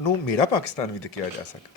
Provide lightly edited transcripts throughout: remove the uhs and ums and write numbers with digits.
ਨੂੰ ਮੇਰਾ ਪਾਕਿਸਤਾਨ ਵੀ ਤਾਂ ਕਿਹਾ ਜਾ ਸਕਦਾ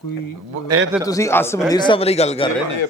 ਕੋਈ ਇਹ ਤੇ ਤੁਸੀਂ ਆਸਮ ਮਨੀਰ ਸਾਹਿਬ ਵਾਲੀ ਗੱਲ ਕਰ ਰਹੇ ਨੇ।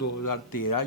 2013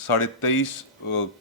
23.5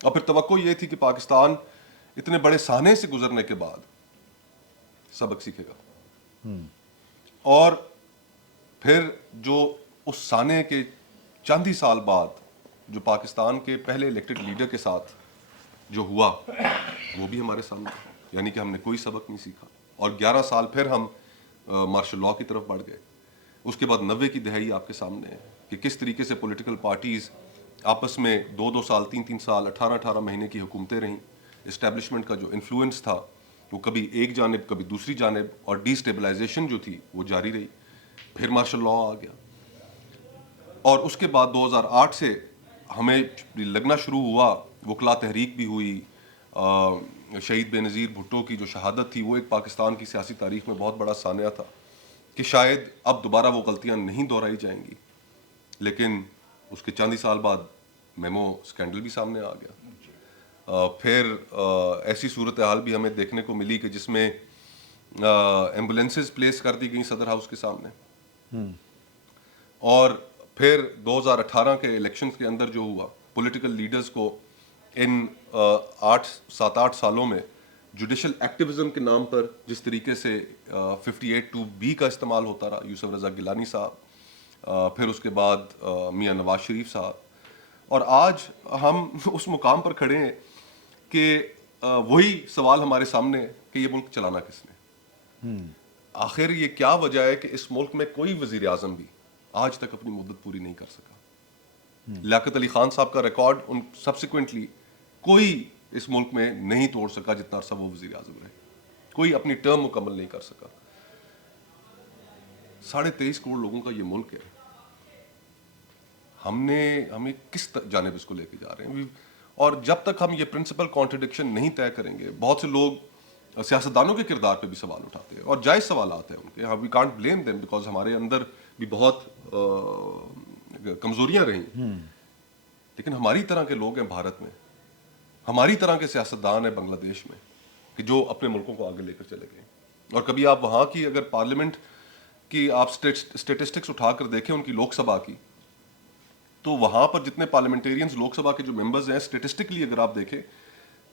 اور پھر توقع یہ تھی کہ پاکستان اتنے بڑے سہنے سے گزرنے کے بعد سبق سیکھے گا، اور پھر جو اس سانے کے چند ہی سال بعد جو پاکستان کے پہلے الیکٹڈ لیڈر کے ساتھ جو ہوا وہ بھی ہمارے سامنے، یعنی کہ ہم نے کوئی سبق نہیں سیکھا، اور 11 سال پھر ہم مارشل لاء کی طرف بڑھ گئے۔ اس کے بعد 90 کی دہائی آپ کے سامنے ہے کہ کس طریقے سے پولیٹیکل پارٹیز آپس میں 2 سال 3 سال 18 مہینے کی حکومتیں رہیں، اسٹیبلشمنٹ کا جو انفلوئنس تھا وہ کبھی ایک جانب کبھی دوسری جانب، اور ڈی اسٹیبلائزیشن جو تھی وہ جاری رہی۔ پھر مارشل لاء آ گیا، اور اس کے بعد 2008 سے ہمیں لگنا شروع ہوا، وکلا تحریک بھی ہوئی، شہید بے نظیر بھٹو کی جو شہادت تھی وہ ایک پاکستان کی سیاسی تاریخ میں بہت بڑا سانحہ تھا کہ شاید اب دوبارہ وہ غلطیاں نہیں دہرائی جائیں گی، لیکن اس کے چند ہی سال بعد میمو اسکینڈل بھی سامنے آ گیا۔ پھر ایسی صورتحال بھی ہمیں دیکھنے کو ملی کہ جس میں ایمبولینسز پلیس کر دی گئیں صدر ہاؤس کے سامنے، اور پھر 2018 کے الیکشنز کے اندر جو ہوا، پولیٹیکل لیڈرز کو ان 7-8 سالوں میں جوڈیشل ایکٹیوزم کے نام پر جس طریقے سے 58(2)B کا استعمال ہوتا رہا، یوسف رضا گیلانی صاحب، پھر اس کے بعد میاں نواز شریف صاحب، اور آج ہم اس مقام پر کھڑے ہیں کہ وہی سوال ہمارے سامنے ہے کہ یہ ملک چلانا کس نے؟ آخر یہ کیا وجہ ہے کہ اس ملک میں کوئی وزیر اعظم بھی آج تک اپنی مدت پوری نہیں کر سکا؟ لیاقت علی خان صاحب کا ریکارڈ ان سبسیکوینٹلی کوئی اس ملک میں نہیں توڑ سکا جتنا عرصہ وہ وزیر اعظم رہے، کوئی اپنی ٹرم مکمل نہیں کر سکا۔ 23.5 کروڑ لوگوں کا یہ ملک ہے، ہمیں کس جانب اس کو لے کے جا رہے ہیں؟ اور جب تک ہم یہ پرنسپل کانٹرڈکشن نہیں طے کریں گے، بہت سے لوگ سیاستدانوں کے کردار پہ بھی سوال اٹھاتے ہیں، اور جائز سوالات ہیں ان کے، we can't blame them because ہمارے اندر بھی بہت کمزوریاں رہیں، لیکن ہماری طرح کے لوگ ہیں بھارت میں، ہماری طرح کے سیاستدان ہیں بنگلہ دیش میں کہ جو اپنے ملکوں کو آگے لے کر چلے گئے، اور کبھی آپ وہاں کی اگر پارلیمنٹ کی آپ اسٹیٹسٹکس اٹھا کر دیکھیں ان کی لوک سبھا کی، تو وہاں پر جتنے پارلیمنٹیرینز لوک سبھا کے جو ممبرز ہیں اسٹیٹسٹکلی اگر آپ دیکھیں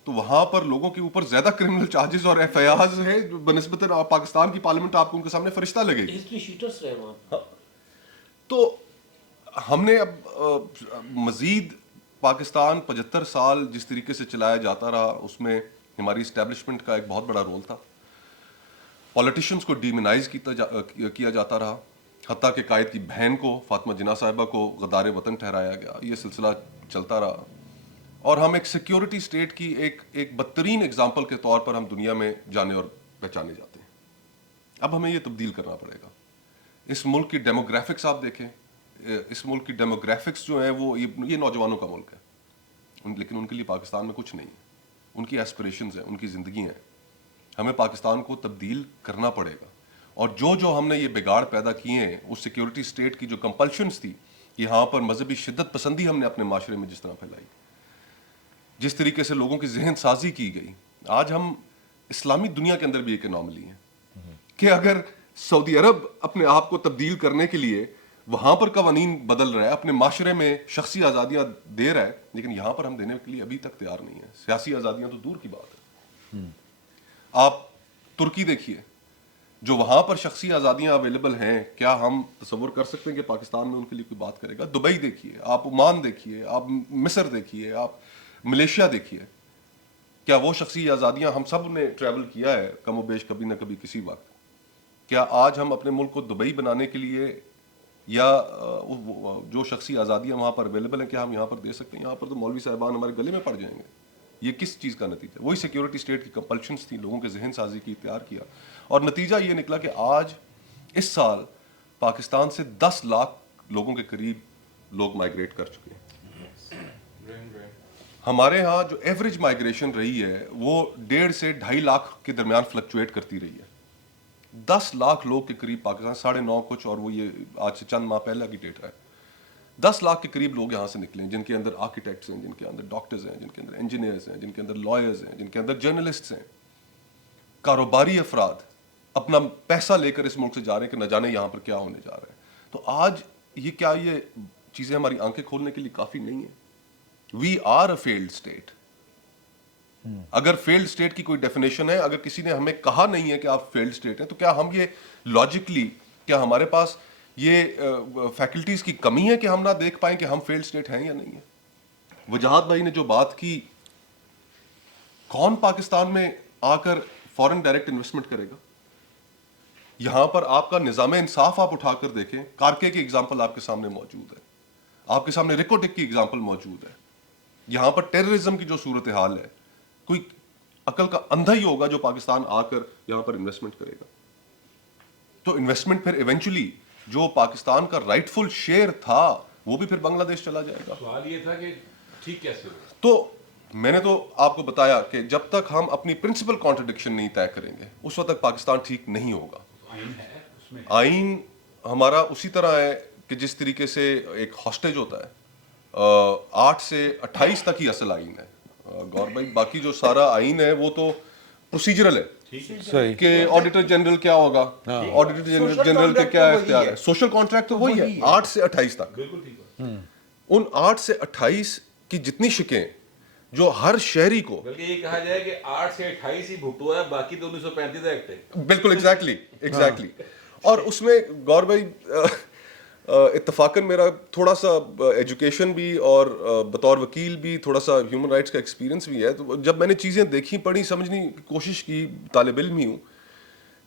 تو وہاں پر لوگوں کے اوپر زیادہ کرمنل چارجز اور ایف آئی آرز ہیں جو بنسبت پاکستان کی پارلیمنٹ آپ کو ان کے سامنے فرشتہ لگے گی۔ ہسٹری شیٹرز رہے وہاں۔ تو ہم نے اب مزید پاکستان 75 سال جس طریقے سے چلایا جاتا رہا، اس میں ہماری اسٹیبلشمنٹ کا ایک بہت بڑا رول تھا، پولیٹیشینز کو ڈیمونائز کیا جاتا رہا، حتیٰ کہ قائد کی بہن کو فاطمہ جناح صاحبہ کو غدار وطن ٹھہرایا گیا، یہ سلسلہ چلتا رہا، اور ہم ایک سیکیورٹی اسٹیٹ کی ایک بدترین اگزامپل کے طور پر ہم دنیا میں جانے اور پہچانے جاتے ہیں۔ اب ہمیں یہ تبدیل کرنا پڑے گا۔ اس ملک کی ڈیموگرافکس آپ دیکھیں، اس ملک کی ڈیموگرافکس جو ہیں وہ یہ نوجوانوں کا ملک ہے، لیکن ان کے لیے پاکستان میں کچھ نہیں ہے، ان کی ایسپریشنز ہیں، ان کی زندگی ہیں۔ ہمیں پاکستان کو تبدیل کرنا پڑے گا، اور جو ہم نے یہ بگاڑ پیدا کیے ہیں، اس سیکیورٹی اسٹیٹ کی جو کمپلشنز تھی، یہاں پر مذہبی شدت پسندی ہم نے اپنے معاشرے میں جس طرح پھیلائی، جس طریقے سے لوگوں کی ذہن سازی کی گئی، آج ہم اسلامی دنیا کے اندر بھی ایک انوملی ہیں کہ اگر سعودی عرب اپنے آپ کو تبدیل کرنے کے لیے وہاں پر قوانین بدل رہا ہے، اپنے معاشرے میں شخصی آزادیاں دے رہا ہے، لیکن یہاں پر ہم دینے کے لیے ابھی تک تیار نہیں ہے، سیاسی آزادیاں تو دور کی بات ہے۔ آپ ترکی دیکھیے، جو وہاں پر شخصی آزادیاں اویلیبل ہیں، کیا ہم تصور کر سکتے ہیں کہ پاکستان میں ان کے لیے کوئی بات کرے گا؟ دبئی دیکھیے، آپ عمان دیکھیے، آپ مصر دیکھیے، آپ ملیشیا دیکھیے، کیا وہ شخصی آزادیاں ہم سب نے ٹریول کیا ہے کم و بیش کبھی نہ کبھی کسی وقت؟ کیا آج ہم اپنے ملک کو دبئی بنانے کے لیے یا جو شخصی آزادیاں وہاں پر اویلیبل ہیں کیا ہم یہاں پر دے سکتے ہیں؟ یہاں پر تو مولوی صاحبان ہمارے گلے میں پڑ جائیں گے۔ یہ کس چیز کا نتیجہ؟ وہی سیکیورٹی اسٹیٹ کی کمپلشنز تھی، لوگوں کے ذہن سازی کی اختیار کیا، اور نتیجہ یہ نکلا کہ آج اس سال پاکستان سے 10 لاکھ لوگوں کے قریب لوگ مائیگریٹ کر چکے ہیں۔ ہمارے ہاں جو ایوریج مائیگریشن رہی ہے وہ 1.5 سے 2.5 لاکھ کے درمیان فلکچویٹ کرتی رہی ہے۔ 10 لاکھ لوگ کے قریب پاکستان، 9.5 کچھ، اور وہ یہ آج سے چند ماہ پہلے کی ڈیٹا ہے، 10 لاکھ کے قریب لوگ یہاں سے نکلے ہیں، جن کے اندر آرکیٹیکٹس ہیں، جن کے اندر ڈاکٹرز ہیں، جن کے اندر انجینئرز ہیں، جن کے اندر لائرز ہیں، جن کے اندر جرنلسٹس ہیں، کاروباری افراد اپنا پیسہ لے کر اس ملک سے جا رہے ہیں کہ نہ جانے یہاں پر کیا ہونے جا رہا ہے۔ تو آج یہ چیزیں ہماری آنکھیں کھولنے کے لیے کافی نہیں ہیں؟ We are a failed state. اگر فیلڈ اسٹیٹ کی کوئی ڈیفینیشن ہے, اگر کسی نے ہمیں کہا نہیں ہے کہ آپ فیلڈ اسٹیٹ ہیں, تو کیا ہم یہ لاجکلی, کیا ہمارے پاس یہ فیکلٹیز کی کمی ہے کہ ہم نہ دیکھ پائیں کہ ہم فیلڈ اسٹیٹ ہیں یا نہیں ہیں؟ وجاہت بھائی نے جو بات کی, کون پاکستان میں آ کر فورن ڈائریکٹ انویسٹمنٹ کرے گا؟ یہاں پر آپ کا نظام انصاف آپ اٹھا کر دیکھیں, کارکے کی اگزامپل آپ کے سامنے موجود ہے, آپ کے سامنے ریکوٹک کی اگزامپل موجود ہے. یہاں پر ٹیررزم کی جو صورتحال ہے, کوئی عقل کا اندھا ہی ہوگا جو پاکستان آ کر یہاں پر انویسٹمنٹ کرے گا. تو انویسٹمنٹ پھر ایونچولی جو پاکستان کا رائٹ فل شیئر تھا وہ بھی پھر بنگلہ دیش چلا جائے گا. سوال یہ تھا کہ ٹھیک کیسے ہوگا. تو میں نے تو آپ کو بتایا کہ جب تک ہم اپنی پرنسپل کانٹرڈکشن نہیں طے کریں گے اس وقت تک پاکستان ٹھیک نہیں ہوگا. آئین ہمارا اسی طرح ہے کہ جس طریقے سے ایک ہاسٹیج ہوتا ہے, 8 سے 28 تک ہی اصل آئین ہے گور بھائی, باقی جو سارا آئین ہے وہ تو پروسیجرل ہے صحیح کہ آڈیٹر جنرل کیا ہوگا, آڈیٹر جنرل کے کیا اختیار ہے. سوشل کانٹریکٹ تو وہی ہے 8 سے 28 تک. ان 8 سے 28 کی جتنی شکیں جو ہر شہری کو, بلکہ یہ کہا جائے کہ 8 سے 28 ہی بھٹو ہے, باقی تو 1935 ایکٹ ہے. بالکل ایگزیکٹلی. اور اس میں گور بھائی اتفاقاً میرا تھوڑا سا ایجوکیشن بھی اور بطور وکیل بھی تھوڑا سا ہیومن رائٹس کا ایکسپیرینس بھی ہے, تو جب میں نے چیزیں دیکھی, پڑھی, سمجھنے کی کوشش کی, طالب علم ہی ہوں,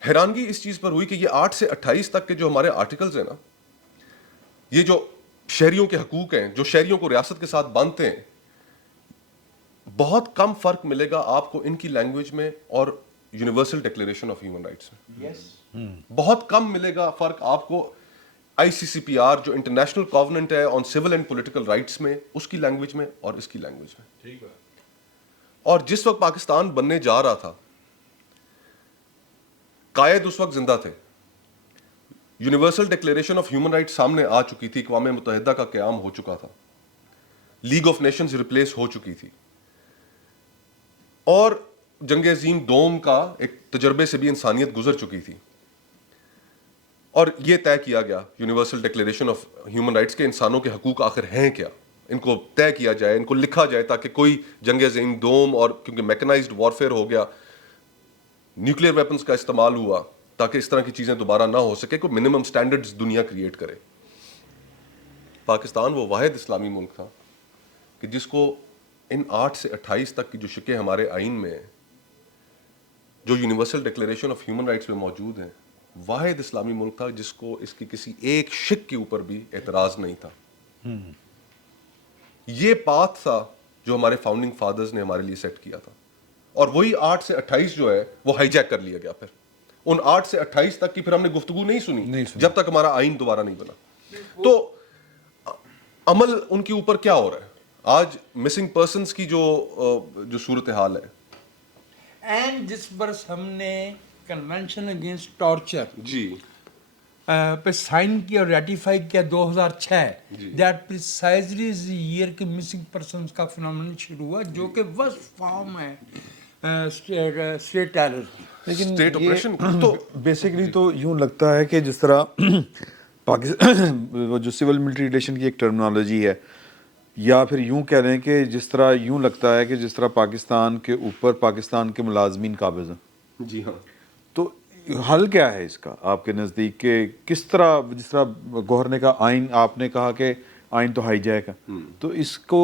حیرانگی اس چیز پر ہوئی کہ یہ 8 سے 28 تک کے جو ہمارے آرٹیکلز ہیں نا, یہ جو شہریوں کے حقوق ہیں, جو شہریوں کو ریاست کے ساتھ باندھتے ہیں, بہت کم فرق ملے گا آپ کو ان کی لینگویج میں اور universal declaration of human rights میں. بہت کم ملے گا فرق آپ کو ICCPR جو انٹرنیشنل کووننٹ ہے on civil and political rights میں, اس کی لینگویج میں اور اس کی لینگویج میں. ٹھیک ہے. اور جس وقت پاکستان بننے جا رہا تھا, قائد اس وقت زندہ تھے, universal declaration of human rights سامنے آ چکی تھی, اقوام متحدہ کا قیام ہو چکا تھا, لیگ آف نیشنز ریپلیس ہو چکی تھی, اور جنگ عظیم دوم کا ایک تجربے سے بھی انسانیت گزر چکی تھی. اور یہ طے کیا گیا universal declaration of human rights کے انسانوں کے حقوق آخر ہیں کیا, ان کو طے کیا جائے, ان کو لکھا جائے, تاکہ کوئی جنگ عظیم دوم, اور کیونکہ میکنائزڈ وارفیئر ہو گیا, نیوکلیئر ویپنز کا استعمال ہوا, تاکہ اس طرح کی چیزیں دوبارہ نہ ہو سکے, کوئی منیمم سٹینڈرڈز دنیا کریٹ کرے. پاکستان وہ واحد اسلامی ملک تھا کہ جس کو ان 8 سے 28 تک کی جو شکیں ہمارے آئین میں ہیں, جو universal declaration of human rights میں موجود ہیں, واحد اسلامی ملک تھا جس کو اس کی کسی ایک شک کے اوپر بھی اعتراض نہیں تھا. یہ پاتھ تھا جو ہمارے فاؤنڈنگ فادرز نے ہمارے لیے سیٹ کیا تھا, اور وہی 8 سے 28 جو ہے وہ ہائی جیک کر لیا گیا. پھر ان 8 سے 28 تک کی پھر ہم نے گفتگو نہیں سنی جب تک ہمارا آئین دوبارہ نہیں بنا. تو عمل ان کے اوپر کیا ہو رہا ہے آج, مسنگ پرسنس کی جو صورتحال ہے, اینڈ جس برس ہم نے کنونشن اگینسٹ ٹارچر جی پہ سائن کیا اور ریٹیفائی کیا 2006, that precisely is the year کہ مسنگ پرسنس کا فنامنل شروع ہوا, جو کہ ورسٹ فارم ہے اسٹیٹ ٹیرر کی. لیکن اسٹیٹ آپریشن. تو بیسیکلی تو یوں لگتا ہے کہ جس طرح وہ جو سول ملٹری ریلیشن کی ایک ٹرمنالوجی ہے, یا پھر یوں کہہ رہے ہیں کہ جس طرح یوں لگتا ہے کہ جس طرح پاکستان کے اوپر پاکستان کے ملازمین قابض ہیں. جی ہاں. تو حل کیا ہے اس کا آپ کے نزدیک, کہ کس طرح, جس طرح گوہر نے کہا آئین, آپ نے کہا کہ آئین تو ہائی جیک ہے, تو اس کو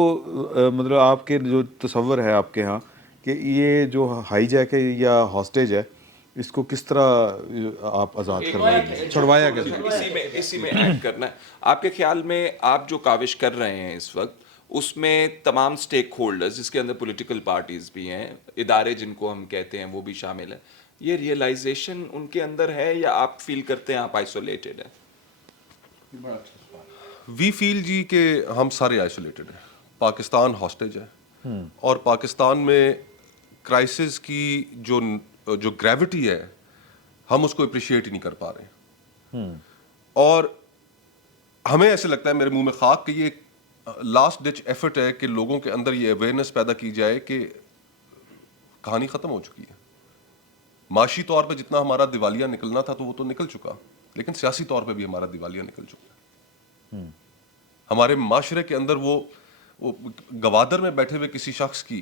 مطلب آپ کے جو تصور ہے آپ کے ہاں کہ یہ جو ہائی جیک ہے یا ہاسٹیج ہے, اس کو کس طرح آپ آزاد کروائیں گے, چھڑوایا کیسے؟ اسی میں ایڈ کرنا ہے. آپ کے خیال میں آپ جو کاوش کر رہے ہیں اس وقت, اس میں تمام سٹیک ہولڈرز, جس کے اندر پولیٹیکل پارٹیز بھی ہیں, ادارے جن کو ہم کہتے ہیں وہ بھی شامل ہیں, یہ ریئلائزیشن ان کے اندر ہے یا آپ فیل کرتے ہیں آپ آئسولیٹڈ ہیں؟ وی فیل جی کہ ہم سارے آئسولیٹڈ ہیں. پاکستان ہاسٹیج ہے, اور پاکستان میں کرائسس کی جو گریوٹی ہے ہم اس کو اپریشیٹ ہی نہیں کر پا رہے ہیں. اور ہمیں ایسے لگتا ہے, میرے منہ میں خاک, کہ یہ لاسٹ ڈچ ایفرٹ ہے کہ لوگوں کے اندر یہ اویئرنیس پیدا کی جائے کہ کہانی ختم ہو چکی ہے. معاشی طور پہ جتنا ہمارا دیوالیہ نکلنا تھا تو وہ تو نکل چکا, لیکن سیاسی طور پہ بھی ہمارا دیوالیہ نکل چکا ہے. ہمارے معاشرے کے اندر وہ گوادر میں بیٹھے ہوئے کسی شخص کی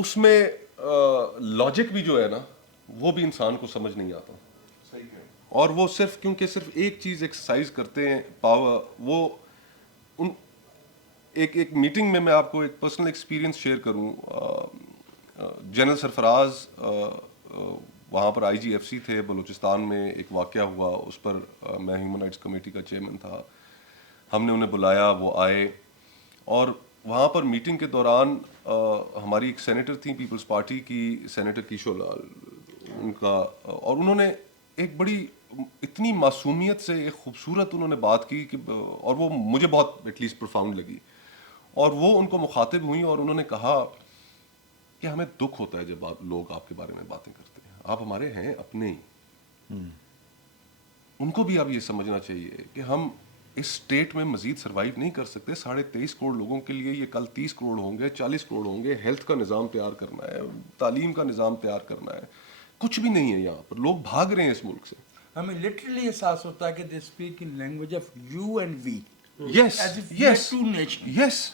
اس میں لاجک بھی جو ہے نا وہ بھی انسان کو سمجھ نہیں آتا, اور وہ صرف کیونکہ صرف ایک چیز ایکسرسائز کرتے ہیں پاور, وہ ان ایک میٹنگ میں آپ کو ایک پرسنل ایکسپیرینس شیئر کروں. جنرل سرفراز وہاں پر آئی جی ایف سی تھے بلوچستان میں, ایک واقعہ ہوا اس پر میں ہیومن رائٹس کمیٹی کا چیئرمین تھا, ہم نے انہیں بلایا, وہ آئے, اور وہاں پر میٹنگ کے دوران ہماری ایک سینیٹر تھیں پیپلز پارٹی کی, سینیٹر کیشور لال ان کا, اور انہوں نے ایک بڑی اتنی معصومیت سے ایک خوبصورت انہوں نے بات کی کہ, اور وہ مجھے بہت ایٹ لیسٹ پروفاؤنڈ لگی, اور وہ ان کو مخاطب ہوئیں اور انہوں نے کہا کہ ہمیں دکھ ہوتا ہے جب لوگ آپ کے بارے میں باتیں کرتے ہیں, آپ ہمارے ہیں اپنے ہی. ان کو بھی اب یہ سمجھنا چاہیے کہ ہم اس سٹیٹ میں مزید سروائیو نہیں کر سکتے. 23.5 کروڑ لوگوں کے لیے یہ کل 30 کروڑ ہوں گے, 40 کروڑ ہوں گے. ہیلتھ کا نظام تیار کرنا ہے, تعلیم کا نظام تیار کرنا ہے, کچھ بھی نہیں ہے یہاں پر. لوگ بھاگ رہے ہیں اس ملک سے. ہمیں لٹرلی احساس ہوتا ہے کہ they speak in language of you and we. Yes yes yes.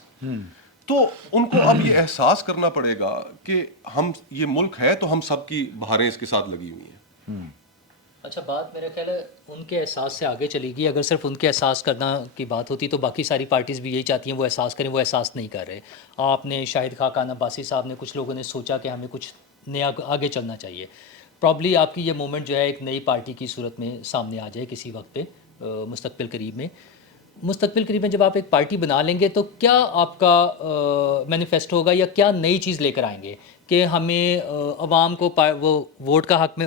تو ان کو اب یہ احساس کرنا پڑے گا کہ ہم, یہ ملک ہے تو ہم سب کی بہاریں اس کے ساتھ لگی ہوئی ہیں. اچھا, بات میرا خیال ہے ان کے احساس سے آگے چلے گی. اگر صرف ان کے احساس کرنا کی بات ہوتی تو باقی ساری پارٹیز بھی یہی چاہتی ہیں وہ احساس کریں, وہ احساس نہیں کر رہے. آپ نے, شاہد خاقان عباسی صاحب نے, کچھ لوگوں نے سوچا کہ ہمیں کچھ نیا آگے چلنا چاہیے. پرابلی آپ کی یہ مومنٹ جو ہے ایک نئی پارٹی کی صورت میں سامنے آ جائے کسی وقت پہ مستقبل قریب میں. مستقبل قریب میں جب آپ ایک پارٹی بنا لیں گے تو کیا آپ کا مینیفیسٹو ہوگا, یا کیا نئی چیز لے کر آئیں گے کہ ہمیں عوام کو وہ ووٹ کا حق میں,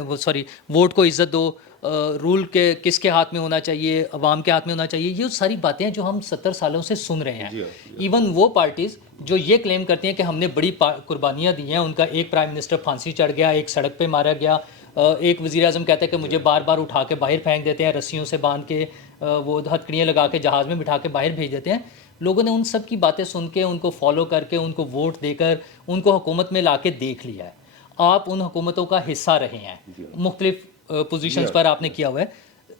ووٹ کو عزت دو, رول کے کس کے ہاتھ میں ہونا چاہیے, عوام کے ہاتھ میں ہونا چاہیے. یہ ساری باتیں ہیں جو ہم 70 سالوں سے سن رہے ہیں. ایون وہ پارٹیز جو یہ کلیم کرتی ہیں کہ ہم نے بڑی قربانیاں دی ہیں, ان کا ایک پرائم منسٹر پھانسی چڑھ گیا, ایک سڑک پہ مارا گیا, ایک وزیر اعظم کہتا ہے کہ مجھے بار بار اٹھا کے باہر پھینک دیتے ہیں, رسیوں سے باندھ کے, وہ ہتھکڑیاں لگا کے جہاز میں بٹھا کے باہر بھیج دیتے ہیں. لوگوں نے ان سب کی باتیں سن کے, ان کو فالو کر کے, ان کو ووٹ دے کر ان کو حکومت میں لا کے دیکھ لیا ہے. آپ ان حکومتوں کا حصہ رہے ہیں, مختلف پوزیشنز پر آپ نے کیا ہوا ہے.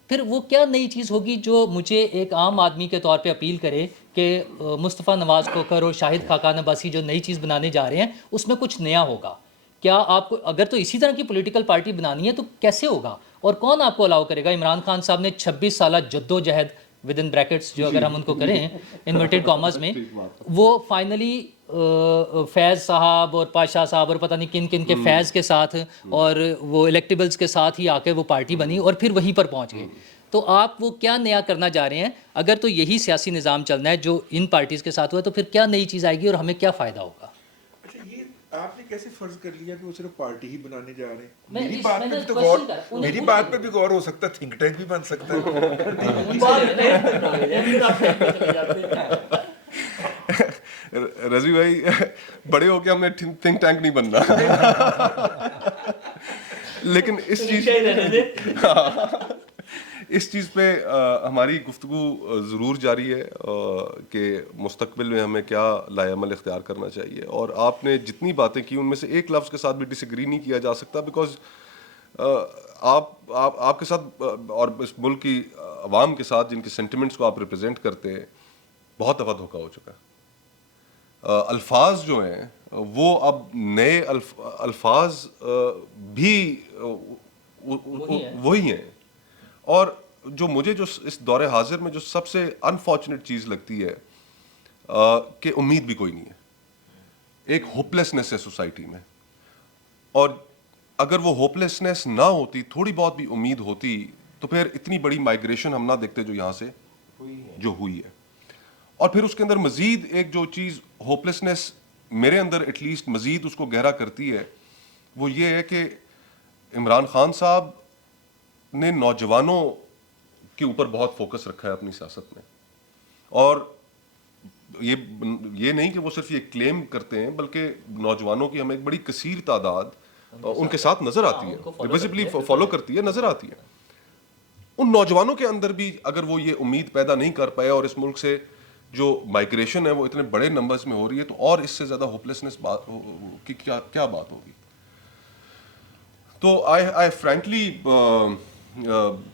پھر وہ کیا نئی چیز ہوگی جو مجھے ایک عام آدمی کے طور پہ اپیل کرے کہ مصطفیٰ نواز کھوکھر اور شاہد خاقان عباسی جو نئی چیز بنانے جا رہے ہیں اس میں کچھ نیا ہوگا؟ کیا آپ کو اگر تو اسی طرح کی پولیٹیکل پارٹی بنانی ہے تو کیسے ہوگا, اور کون آپ کو الاؤ کرے گا؟ عمران خان صاحب نے 26 سالہ جدوجہد ود ان بریکٹس جو اگر ہم ان کو کریں انورٹیڈ کامرز میں, وہ فائنلی فیض صاحب اور پاشا صاحب اور پتہ نہیں کن کن کے فیض کے ساتھ اور وہ الیکٹیبلز کے ساتھ ہی آ کے وہ پارٹی بنی اور پھر وہیں پر پہنچ گئے. تو آپ وہ کیا نیا کرنا جا رہے ہیں؟ اگر تو یہی سیاسی نظام چلنا ہے جو ان پارٹیز کے ساتھ ہوا تو پھر کیا نئی چیز آئے گی اور ہمیں کیا فائدہ ہوگا؟ اچھا, یہ آپ نے کیسے فرض کر لیا کہ وہ صرف پارٹی ہی بنانے جا رہے ہیں؟ میں میری اس- بات میں پہ نے بھی تو question غور, کرا. میری بات پہ بھی غور ہو سکتا ہے, تھنک ٹینک بھی بن سکتا ہے. رضوی بھائی, بڑے ہو کے ہم نے تھنک ٹینک نہیں بننا, لیکن اس چیز پہ ہماری گفتگو ضرور جاری ہے کہ مستقبل میں ہمیں کیا لائے عمل اختیار کرنا چاہیے. اور آپ نے جتنی باتیں کی ان میں سے ایک لفظ کے ساتھ بھی ڈس ایگری نہیں کیا جا سکتا, بیکاز آپ کے ساتھ اور اس ملک کی عوام کے ساتھ جن کے سینٹیمنٹس کو آپ ریپرزینٹ کرتے ہیں بہت دفعہ دھوکہ ہو چکا ہے. الفاظ جو ہیں وہ اب نئے الفاظ بھی وہی ہیں. اور جو مجھے جو اس دور حاضر میں جو سب سے انفارچونیٹ چیز لگتی ہے کہ امید بھی کوئی نہیں ہے, ایک ہوپلیسنس ہے سوسائٹی میں. اور اگر وہ ہوپلیسنس نہ ہوتی, تھوڑی بہت بھی امید ہوتی, تو پھر اتنی بڑی مائگریشن ہم نہ دیکھتے جو یہاں سے جو ہوئی ہے. اور پھر اس کے اندر مزید ایک جو چیز ہوپلیسنس میرے اندر ایٹ لیسٹ مزید اس کو گہرا کرتی ہے, وہ یہ ہے کہ عمران خان صاحب نے نوجوانوں کے اوپر بہت فوکس رکھا ہے اپنی سیاست میں. اور یہ نہیں کہ وہ صرف یہ کلیم کرتے ہیں, بلکہ نوجوانوں کی ہمیں ایک بڑی کثیر تعداد ان کے ساتھ نظر آتی ہے, وزبلی فالو کرتی ہے, نظر آتی ہے. ان نوجوانوں کے اندر بھی اگر وہ یہ امید پیدا نہیں کر پائے, اور اس ملک سے جو مائگریشن ہے وہ اتنے بڑے نمبرز میں ہو رہی ہے, تو اور اس سے زیادہ ہوپلیسنس کی کیا بات ہوگی. تو آئی فرینکلی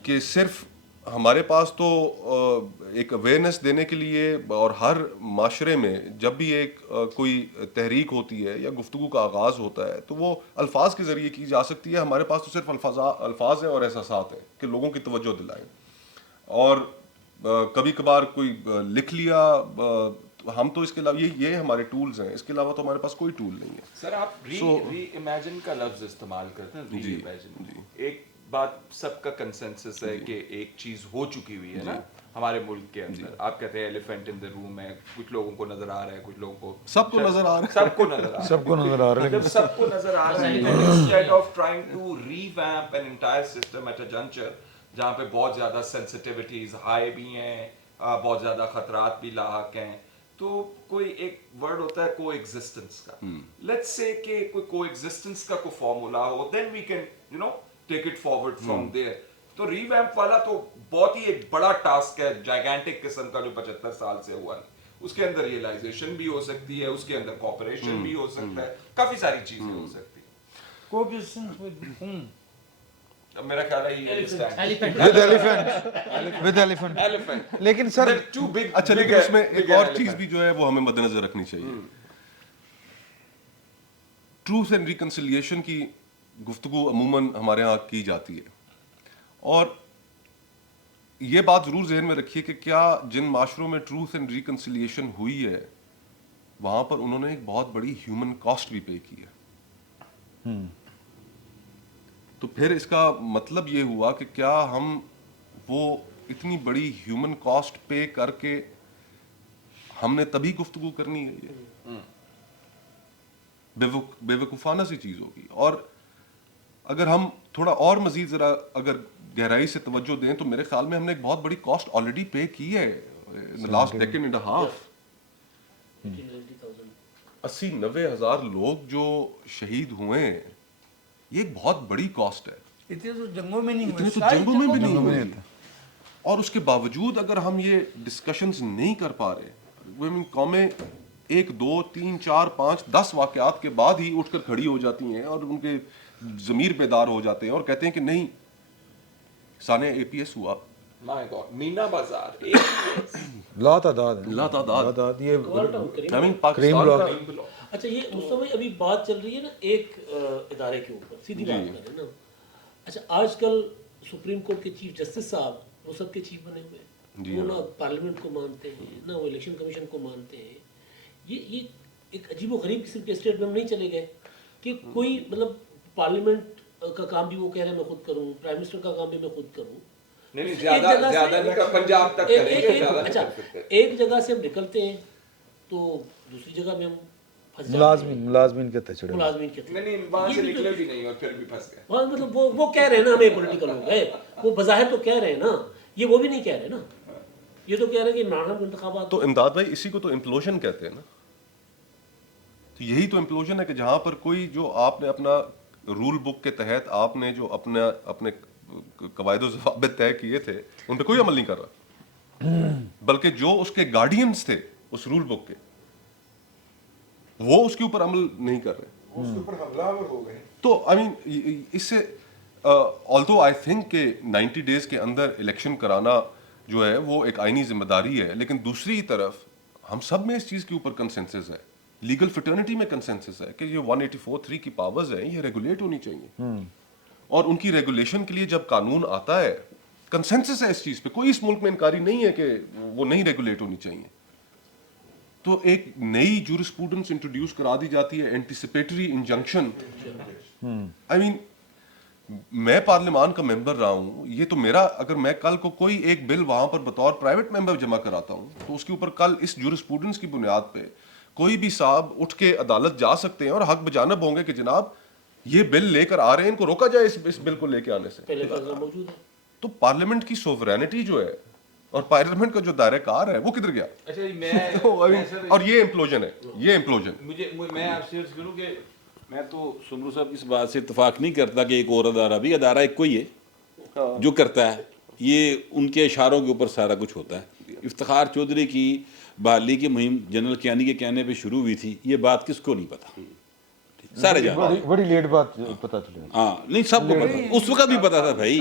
کہ صرف ہمارے پاس تو ایک اویئرنیس دینے کے لیے اور ہر معاشرے میں جب بھی ایک کوئی تحریک ہوتی ہے یا گفتگو کا آغاز ہوتا ہے تو وہ الفاظ کے ذریعے کی جا سکتی ہے. ہمارے پاس تو صرف الفاظ ہیں اور احساسات ہیں کہ لوگوں کی توجہ دلائیں. اور کبھی کبھار کوئی لکھ لیا, ہم تو اس کے علاوہ یہ ہمارے ٹولز ہیں, اس کے علاوہ تو ہمارے پاس کوئی ٹول نہیں ہے. سر آپ ری امیجن کا لفظ استعمال کرتے ہیں, ری امیجن. ایک بات سب کا کنسنسس ہے کہ ایک چیز ہو چکی ہوئی ہے نا ہمارے ملک کے اندر. آپ کہتے ہیں ایلیفینٹ ان دا روم ہے, کچھ لوگوں کو نظر آ رہا ہے, کچھ لوگوں کو سب کو نظر آ رہا ہے, سب کو نظر آ رہا ہے, سب کو نظر آ رہا ہے. جب سب کو نظر آ رہا ہے, instead of trying to revamp an entire system at a juncture جہاں پہ بہت زیادہ سینسٹیوٹیز ہائی بھی ہیں, بہت زیادہ خطرات بھی لاحق ہیں, تو کوئی ایک ورڈ ہوتا ہے کو ایگزسٹنس کا. لیٹس سے کہ کوئی کو ایگزسٹنس کا کوئی فارمولا ہو, then we can you know take it forward from there. تو ریویمپ والا تو بہت ہی ایک بڑا ٹاسک ہے, جائگینٹک قسم کا, جو 75 سال سے ہوا ہے. اس کے اندر ریئلائزیشن بھی ہو سکتی ہے, اس کے اندر کوپریشن بھی ہو سکتا ہے, کافی ساری چیزیں ہو سکتی ہیں. Cooperation with whom? میرا خیال ہے یہ ود ایلیفنٹ. لیکن سر اچھا لیکن اس میں ایک اور چیز بھی جو ہے وہ ہمیں مد نظر رکھنی چاہیے. ٹروتھ اینڈ ریکنسیلیشن کی گفتگو عموماً ہمارے ہاں کی جاتی ہے, اور یہ بات ضرور ذہن میں رکھیے کہ کیا جن معاشروں میں ٹروتھ اینڈ ریکنسیلیشن ہوئی ہے وہاں پر انہوں نے ایک بہت بڑی ہیومن کاسٹ بھی پے کی ہے. تو پھر اس کا مطلب یہ ہوا کہ کیا ہم وہ اتنی بڑی ہیومن کاسٹ پے کر کے ہم نے تبھی گفتگو کرنی ہے؟ یہ بے وقوفانہ سی چیز ہوگی. اور اگر ہم تھوڑا اور مزید ذرا اگر گہرائی سے توجہ دیں تو میرے خیال میں ہم نے ایک بہت بڑی کاسٹ آلریڈی پے کی ہے لاسٹ ڈیکیڈ اینڈ ہاف. 80-90 ہزار لوگ جو شہید ہوئے ہیں, یہ ایک بہت بڑی کاسٹ ہے. اتنے تو جنگوں میں نہیں اتنے ہوئے, تو جنگوں میں بھی نہیں ہوئے. اور اس کے باوجود اگر ہم یہ ڈسکشنز نہیں کر پا رہے, قومیں 1, 2, 3, 4, 5, 10 واقعات کے بعد ہی اٹھ کر کھڑی ہو جاتی ہیں اور ان کے ضمیر بیدار ہو جاتے ہیں اور کہتے ہیں کہ نہیں سانحہ اے پی ایس ہوا. مائی گاڈ, مینا بازار لا تعداد یہ پاکستان کا. اچھا یہ مصطفیٰ بھائی ابھی بات چل رہی ہے نا ایک ادارے کے اوپر, سیدھی بات کر رہے ہیں نا. اچھا آج کل سپریم کورٹ کے چیف جسٹس صاحب وہ سب کے چیف بنے ہوئے ہیں, وہ نہ پارلیمنٹ کو مانتے ہیں نہ وہ الیکشن کمیشن کو مانتے ہیں. یہ ایک عجیب و غریب قسم کے اسٹیٹ میں ہم نہیں چلے گئے کہ کوئی مطلب پارلیمنٹ کا کام بھی وہ کہہ رہے ہیں میں خود کروں, پرائم منسٹر کا کام بھی میں خود کروں. نہیں زیادہ نہیں کر, پنجاب تک کریں. اچھا ایک جگہ سے ہم نکلتے ہیں تو دوسری جگہ میں ہم پھنس جاتے ہیں. ملازمین کے تچڑے, ملازمین کے نہیں وہاں سے نکلے بھی نہیں اور پھر بھی پھنس گئے. ہاں مطلب وہ کہہ رہے ہیں نا ہمیں پولیٹیکل ہو گئے, وہ بظاہر تو کہہ رہے ہیں نا, یہ وہ بھی نہیں کہہ رہے نا, یہ تو کہہ رہے ہیں کہ عمران خان انتخابات. تو امداد بھائی اسی کو تو امپلوژن کہتے ہیں نا. تو یہی تو امپلوژن ہے کہ جہاں پر کوئی جو آپ نے اپنا رول بک کے تحت آپ نے جو اپنے قواعد و ضوابط طے کیے تھے ان پہ کوئی عمل نہیں کر رہا, بلکہ جو اس کے گارڈینز تھے اس رول بک کے وہ اس کے اوپر عمل نہیں کر رہے, اس کے اوپر حملہ آور ہو گئے. تو آئی مین اس سے آلدو آئی تھنک کہ 90 ڈیز کے اندر الیکشن کرانا جو ہے وہ ایک آئینی ذمہ داری ہے, لیکن دوسری طرف ہم سب میں اس چیز کے اوپر کنسنسس ہے, لیگل فٹرنیٹی میں کنسنسس ہے کہ یہ 184(3) کی پاورز ہیں یہ ریگولیٹ ہونی چاہیے, اور ان کی ریگولیشن کے لیے جب قانون آتا ہے کنسنسس ہے اس چیز پہ, کوئی اس ملک میں انکاری نہیں ہے کہ وہ نہیں ریگولیٹ ہونی چاہیے. تو ایک نئی جورسپروڈنس انٹروڈیوس کرا دی جاتی ہے, اینٹیسپیٹری انجنکشن. آئی مین میں پارلیمان کا ممبر رہا ہوں, یہ تو میرا, اگر میں کل کو کوئی ایک بل وہاں پر بطور پرائیویٹ ممبر جمع کراتا ہوں تو اس کے اوپر کل اس جورسپروڈنس کی بنیاد پہ کوئی بھی صاحب اٹھ کے عدالت جا سکتے ہیں اور حق بجانب ہوں گے کہ جناب یہ بل لے کر آ رہے ہیں, ان کو روکا جائے اس بل کو لے کے آنے سے. پہلے فیصلہ موجود ہے. تو پارلیمنٹ کی سوورینٹی جو ہے اور پارلیمنٹ کا جو دائرہ کار ہے وہ کدھر گیا؟ اچھا میں اور یہ امپلوژن ہے, یہ امپلوژن. میں آپ سے عرض کروں کہ میں تو سمرو صاحب اس بات سے اتفاق نہیں کرتا کہ ایک اور ادارہ بھی, ادارہ ایک کوئی ہے جو کرتا ہے, یہ ان کے اشاروں کے اوپر سارا کچھ ہوتا ہے. افتخار چودھری کی بحالی کی مہم جنرل کیانی کے کہنے پہ شروع ہوئی تھی, یہ بات کس کو نہیں پتا, سارے جانتے, بڑی لیٹ بات پتا چلی. ہاں نہیں سب کو پتا, اس وقت بھی پتا تھا بھائی,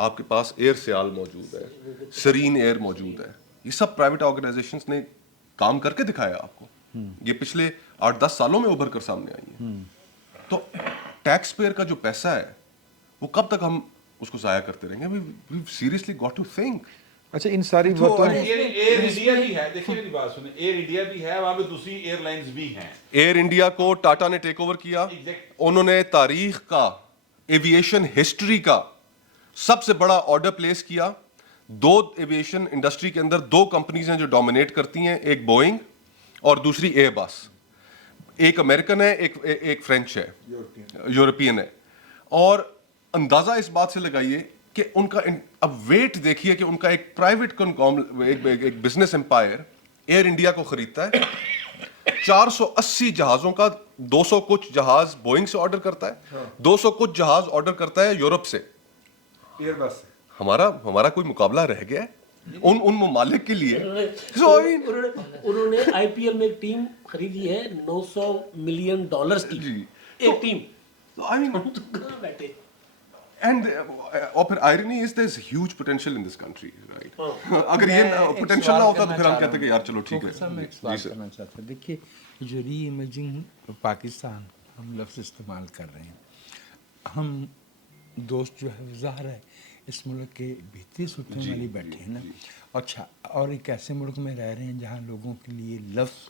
آپ کے پاس ایئر سیال موجود ہے, سرین ایئر موجود ہے, یہ سب پرائیویٹ آرگنائزیشنز نے کام کر کے دکھایا آپ کو, یہ پچھلے 8-10 سالوں میں ابھر کر سامنے آئی ہیں. تو ٹیکس پیئر کا جو پیسہ ہے وہ کب تک ہم اس کو ضائع کرتے رہیں گے؟ وی سیریسلی گاٹ ٹو تھنک. اچھا ان ساری باتوں ایئر انڈیا بھی ہے, دیکھیے میری بات سنیں, ایئر انڈیا بھی ہے, وہاں پہ دوسری ایئر لائنز بھی ہیں. ایئر انڈیا کو ٹاٹا نے ٹیک اوور کیا, انہوں نے تاریخ کا, ایویشن ہسٹری کا سب سے بڑا آرڈر پلیس کیا. 2 ایویشن انڈسٹری کے اندر 2 کمپنیز ہیں جو ڈومینیٹ کرتی ہیں, ایک بوئنگ اور دوسری ایئر بس. ایک امریکن ہے, ایک فرینچ ہے, یورپین ہے. اور اندازہ اس بات سے لگائیے کہ ان کا, اب ویٹ دیکھیے کہ ان کا ایک پرائیویٹ ایک بزنس امپائر ایئر انڈیا کو خریدتا ہے, 480 جہازوں کا 200 کچھ جہاز بوئنگ سے آرڈر کرتا ہے, 200 کچھ جہاز آرڈر کرتا ہے یورپ سے. ایئر بس ہمارا کوئی مقابلہ رہ گیا ہے ان ممالک کے لیے؟ انہوں نے آئی پی ایل میں ایک ٹیم خریدی ہے $900 ملین کی, ایک ٹیم. بیٹھے And اور پھر irony is there's huge potential in this country, right? اگر یہ potential نہ ہوتا تو پھر ہم کہتے کہ یار چلو ٹھیک ہے. میں ایک سوال کرنا چاہتا ہوں. دیکھیے جو ری امیجنگ پاکستان ہم لفظ استعمال کر رہے ہیں, ہم دوست جو ہے ظاہر ہے اس ملک کے بھیتری سوچنے والی بیٹھے ہیں نا. اچھا, اور ایک ایسے ملک میں رہ رہے ہیں جہاں لوگوں کے لیے لفظ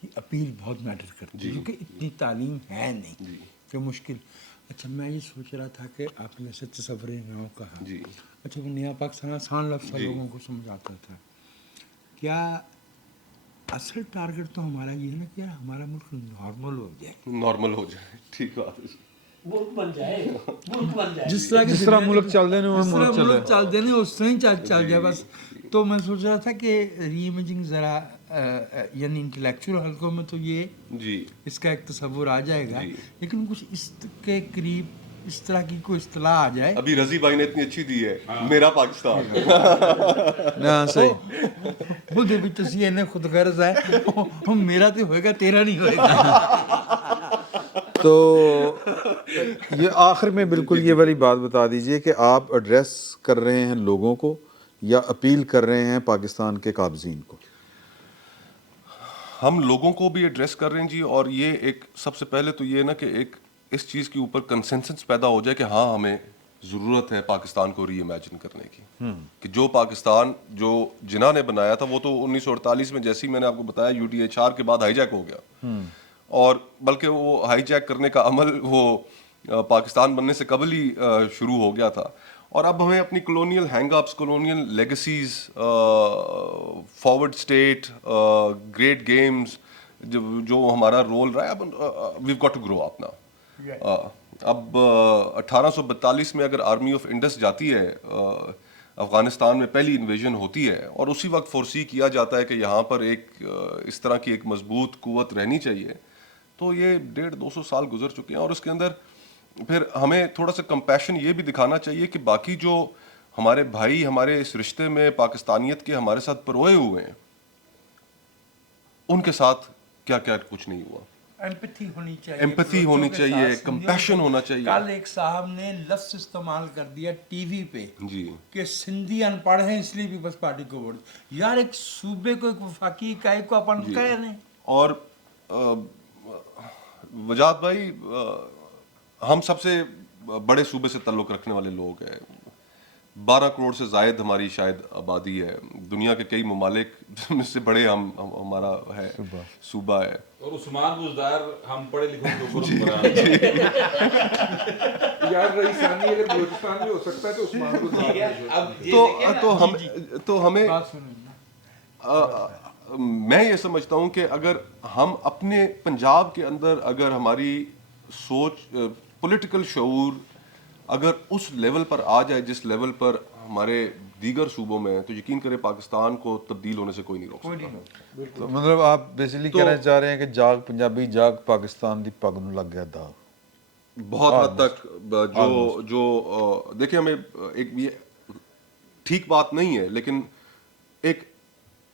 کی اپیل بہت میٹر کرتی ہے, کیونکہ اتنی تعلیم ہے نہیں کہ مشکل. اچھا میں یہ سوچ رہا تھا کہ آپ نے جیسے تصور نو کہا, اچھا وہ نیا پاکستان آسان لفظ لوگوں کو سمجھاتا تھا, کیا اصل ٹارگٹ تو ہمارا یہ ہے نا کہ ہمارا ملک نارمل ہو جائے, نارمل ہو جائے, ٹھیک بات ہے, ملک بن جائے, جس طرح ملک چل دینے اس طرح ہی چل جائے بس. تو میں سوچ رہا تھا کہ ری امیجنگ ذرا یعنی انٹلیکچوئل حلقوں میں تو یہ اس کا ایک تصور آ جائے گا, لیکن کچھ اس کے قریب اس طرح کی کوئی اصطلاح آ جائے. ابھی رضی بھائی نے اتنی اچھی دی ہے, میرا پاکستان. نہ صحیح وہ دے بھی تسی نے خود غرض ہے, میرا تو ہوئے گا تیرا نہیں ہوئے گا. تو یہ آخر میں بالکل یہ والی بات بتا دیجئے کہ آپ ایڈریس کر رہے ہیں لوگوں کو یا اپیل کر رہے ہیں پاکستان کے قابضین کو؟ ہم لوگوں کو بھی ایڈریس کر رہے ہیں جی, اور یہ ایک سب سے پہلے تو یہ نا کہ ایک اس چیز کے اوپر کنسنسس پیدا ہو جائے کہ ہاں ہمیں ضرورت ہے پاکستان کو ری امیجن کرنے کی, کہ جو پاکستان جو جناح نے بنایا تھا وہ تو 1948 میں جیسے ہی میں نے آپ کو بتایا UTHR کے بعد ہائی جیک ہو گیا, اور بلکہ وہ ہائی جیک کرنے کا عمل وہ پاکستان بننے سے قبل ہی شروع ہو گیا تھا. اور اب ہمیں اپنی colonial hang ups, colonial legacies, forward state, great games, جو ہمارا رول رہا ہے, اب we've got to grow up now. اب 1842 میں اگر آرمی آف انڈس جاتی ہے افغانستان میں, پہلی انویژن ہوتی ہے, اور اسی وقت فورسی کیا جاتا ہے کہ یہاں پر ایک اس طرح کی ایک مضبوط قوت رہنی چاہیے, تو یہ 150-200 سال گزر چکے ہیں. اور اس کے اندر پھر ہمیں تھوڑا سا کمپیشن یہ بھی دکھانا چاہیے کہ باقی جو ہمارے بھائی ہمارے اس رشتے میں پاکستانیت کے ہمارے ساتھ پروئے ہوئے ہیں, ان کے ساتھ کیا کیا کچھ نہیں ہوا. ایمپتھی ہونی چاہیے, کمپیشن ہونا چاہیے. کل ایک صاحب نے لفظ استعمال کر دیا ٹی وی پہ جی کہ سندھی ان پڑھ ہیں اس لیے پیپلز پارٹی کو ووٹ. یار ایک صوبے کو, ایک وفاقی اکائی کو اپن کہہ رہے ہیں. اور وجاد بھائی, ہم سب سے بڑے صوبے سے تعلق رکھنے والے لوگ ہیں, 12 کروڑ سے زائد ہماری شاید آبادی ہے, دنیا کے کئی ممالک میں سے بڑے ہمارا ہے صوبہ ہے. اور عثمان بزدار ہم پڑھے لکھوں یار رئیسانی اگر بلوچستان میں ہو سکتا ہے تو عثمان تو ہمیں میں یہ سمجھتا ہوں کہ اگر ہم اپنے پنجاب کے اندر اگر ہماری سوچ, پولیٹیکل شعور اگر اس لیول پر آ جائے جس لیول پر ہمارے دیگر صوبوں میں, تو یقین کریں پاکستان کو تبدیل ہونے سے کوئی نہیں روک سکتا. تو مطلب آپ بیسیکلی کہنا چاہ رہے ہیں کہ جاگ پنجابی جاگ پاکستان دی پگ نوں لگ گیا داغ. بہت حد تک جو دیکھیں, ہمیں ایک یہ ٹھیک بات نہیں ہے, لیکن ایک